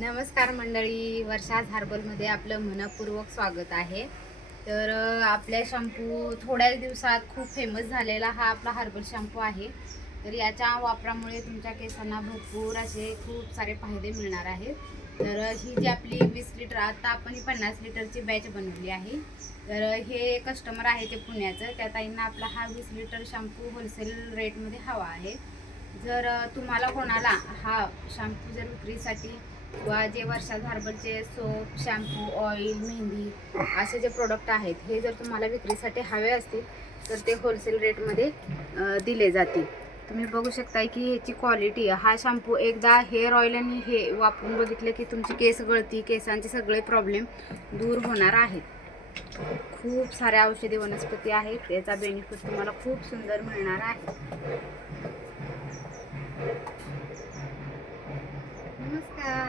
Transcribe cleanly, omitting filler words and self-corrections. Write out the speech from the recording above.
नमस्कार मंडळी, वर्षा हर्बलमध्ये आपलं मनपूर्वक स्वागत आहे. तर आपल्या शॅम्पू थोड्याच दिवसात खूप फेमस झालेला हा आपला हर्बल शॅम्पू आहे. तर याच्या वापरामुळे तुमच्या केसांना भरपूर असे खूप सारे फायदे मिळणार आहेत. तर ही जी आपली 20 लिटर, आता आपण ही 50 लिटरची बॅच बनवली आहे. तर हे कस्टमर आहे ते पुण्याचं, त्या ताईंना आपला हा 20 लिटर शॅम्पू होलसेल रेटमध्ये हवा आहे. जर तुम्हाला कोणाला हा शॅम्पू जर विक्रीसाठी किंवा जे वर्षा हर्बलचे सोप, शॅम्पू, ऑइल, मेहंदी असे जे प्रोडक्ट आहेत, हे जर तुम्हाला विक्रीसाठी हवे असतील तर ते होलसेल रेटमध्ये दिले जातील. तुम्ही बघू शकताय की ह्याची क्वालिटी, हा शॅम्पू एकदा हेअर ऑइल आणि हे वापरून बघितले की तुमची केस गळती, केसांचे सगळे प्रॉब्लेम दूर होणार आहेत. खूप साऱ्या औषधी वनस्पती आहेत, त्याचा बेनिफिट तुम्हाला खूप सुंदर मिळणार आहे. नमस्कार.